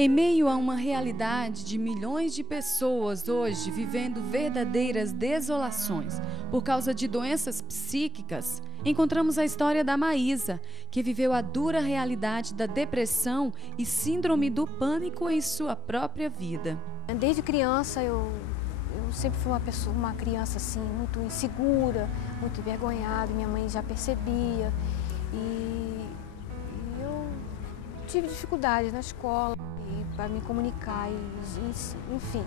Em meio a uma realidade de milhões de pessoas hoje vivendo verdadeiras desolações por causa de doenças psíquicas, encontramos a história da Maísa, que viveu a dura realidade da depressão e síndrome do pânico em sua própria vida. Desde criança eu sempre fui uma criança assim, muito insegura, muito envergonhada, minha mãe já percebia e eu tive dificuldades na escola para me comunicar, enfim.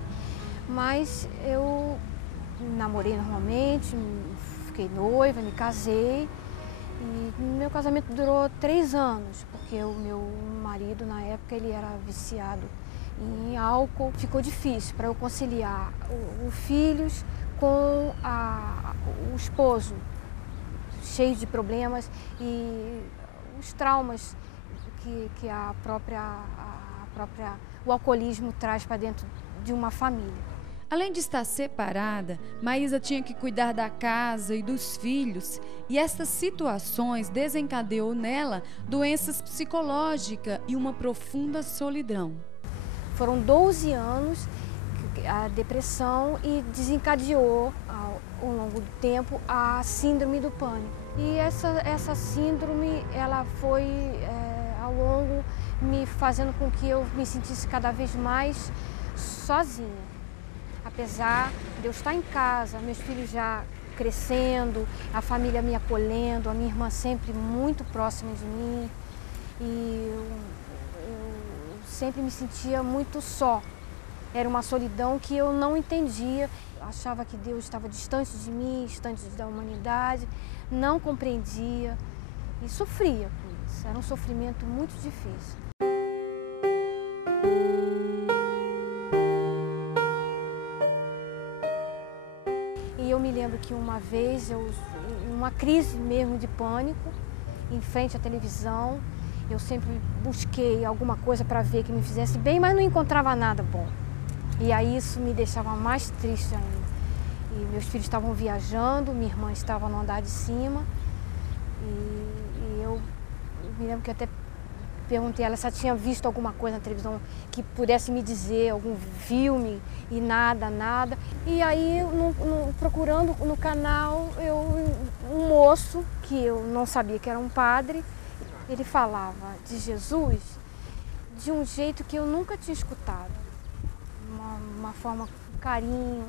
Mas eu namorei normalmente, fiquei noiva, me casei e meu casamento durou 3 anos, porque o meu marido na época ele era viciado em álcool. Ficou difícil para eu conciliar os filhos com o esposo, cheio de problemas e os traumas que o alcoolismo traz para dentro de uma família. Além de estar separada, Maísa tinha que cuidar da casa e dos filhos, e estas situações desencadeou nela doenças psicológicas e uma profunda solidão. Foram 12 anos a depressão e desencadeou ao longo do tempo a síndrome do pânico. E essa síndrome ela foi ao longo me fazendo com que eu me sentisse cada vez mais sozinha. Apesar de eu estar em casa, meus filhos já crescendo, a família me acolhendo, a minha irmã sempre muito próxima de mim, e eu sempre me sentia muito só. Era uma solidão que eu não entendia. Eu achava que Deus estava distante de mim, distante da humanidade, não compreendia e sofria com isso. Era um sofrimento muito difícil. E eu me lembro que uma vez, uma crise mesmo de pânico, em frente à televisão, eu sempre busquei alguma coisa para ver que me fizesse bem, mas não encontrava nada bom. E aí isso me deixava mais triste ainda. E meus filhos estavam viajando, minha irmã estava no andar de cima. E eu me lembro que até perguntei a ela se ela tinha visto alguma coisa na televisão que pudesse me dizer, algum filme, e nada. E aí, procurando no canal, um moço, que eu não sabia que era um padre, ele falava de Jesus de um jeito que eu nunca tinha escutado. Uma forma com carinho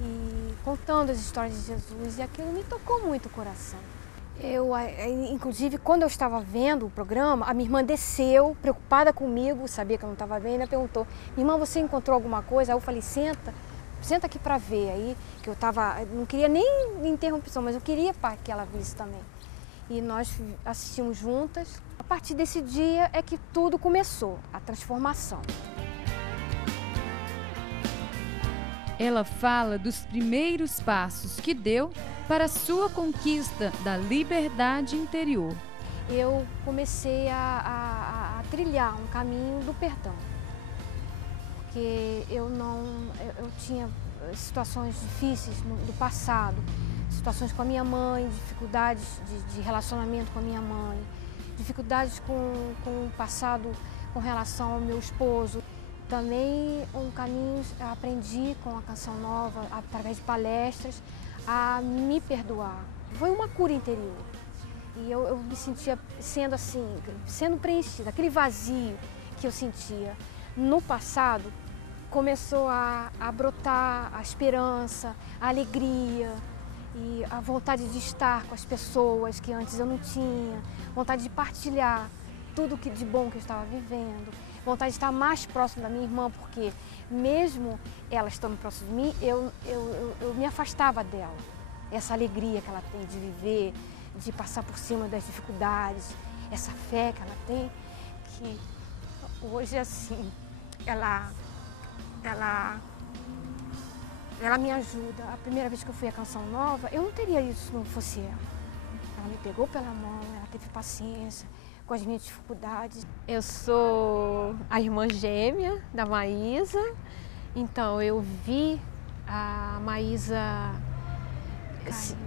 e contando as histórias de Jesus, e aquilo me tocou muito o coração. Inclusive, quando eu estava vendo o programa, a minha irmã desceu, preocupada comigo, sabia que eu não estava bem, ela perguntou: irmã, você encontrou alguma coisa? Aí eu falei: senta aqui para ver. Aí que eu não queria nem interrupção, mas eu queria que ela visse também. E nós assistimos juntas. A partir desse dia é que tudo começou, a transformação. Ela fala dos primeiros passos que deu para a sua conquista da liberdade interior. Eu comecei a trilhar um caminho do perdão, porque eu tinha situações difíceis do passado, situações com a minha mãe, dificuldades de relacionamento com a minha mãe, dificuldades com o passado com relação ao meu esposo. Também um caminho aprendi com a Canção Nova, através de palestras, a me perdoar. Foi uma cura interior. E eu me sentia sendo preenchida. Aquele vazio que eu sentia no passado começou a brotar a esperança, a alegria e a vontade de estar com as pessoas que antes eu não tinha, vontade de partilhar tudo de bom que eu estava vivendo, vontade de estar mais próximo da minha irmã, porque mesmo ela estando próximo de mim, eu me afastava dela. Essa alegria que ela tem de viver, de passar por cima das dificuldades, essa fé que ela tem, que hoje, assim, ela me ajuda. A primeira vez que eu fui à Canção Nova, eu não teria isso se não fosse ela. Ela me pegou pela mão, ela teve paciência com as minhas dificuldades. Eu sou a irmã gêmea da Maísa, então eu vi a Maísa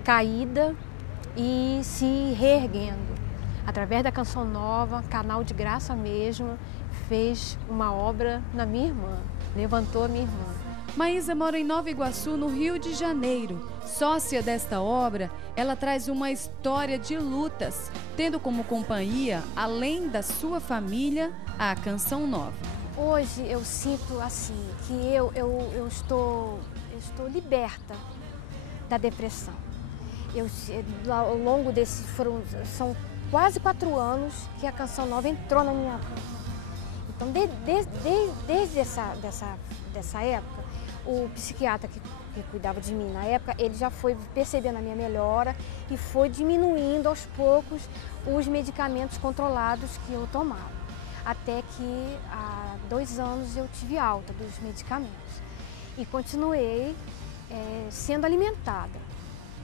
caída e se reerguendo. Através da Canção Nova, canal de graça mesmo, fez uma obra na minha irmã, levantou a minha irmã. Maísa mora em Nova Iguaçu, no Rio de Janeiro. Sócia desta obra, ela traz uma história de lutas, tendo como companhia, além da sua família, a Canção Nova. Hoje eu sinto assim, que eu estou liberta da depressão. Ao longo são quase 4 anos que a Canção Nova entrou na minha vida. Então, desde dessa época, o psiquiatra que cuidava de mim na época, ele já foi percebendo a minha melhora e foi diminuindo aos poucos os medicamentos controlados que eu tomava. Até que há 2 anos eu tive alta dos medicamentos e continuei sendo alimentada,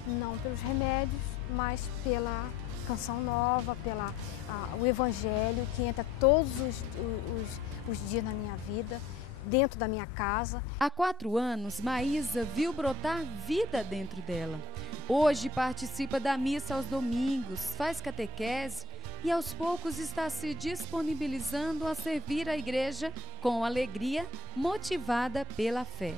não pelos remédios, mas pela Canção Nova, o Evangelho, que entra todos os dias na minha vida, dentro da minha casa. Há 4 anos, Maísa viu brotar vida dentro dela. Hoje participa da missa aos domingos, faz catequese e aos poucos está se disponibilizando a servir a igreja com alegria, motivada pela fé.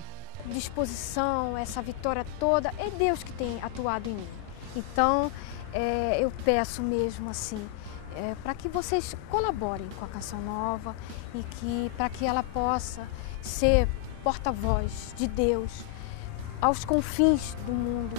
Disposição, essa vitória toda, é Deus que tem atuado em mim. Então, eu peço mesmo assim, para que vocês colaborem com a Canção Nova e para que ela possa ser porta-voz de Deus aos confins do mundo.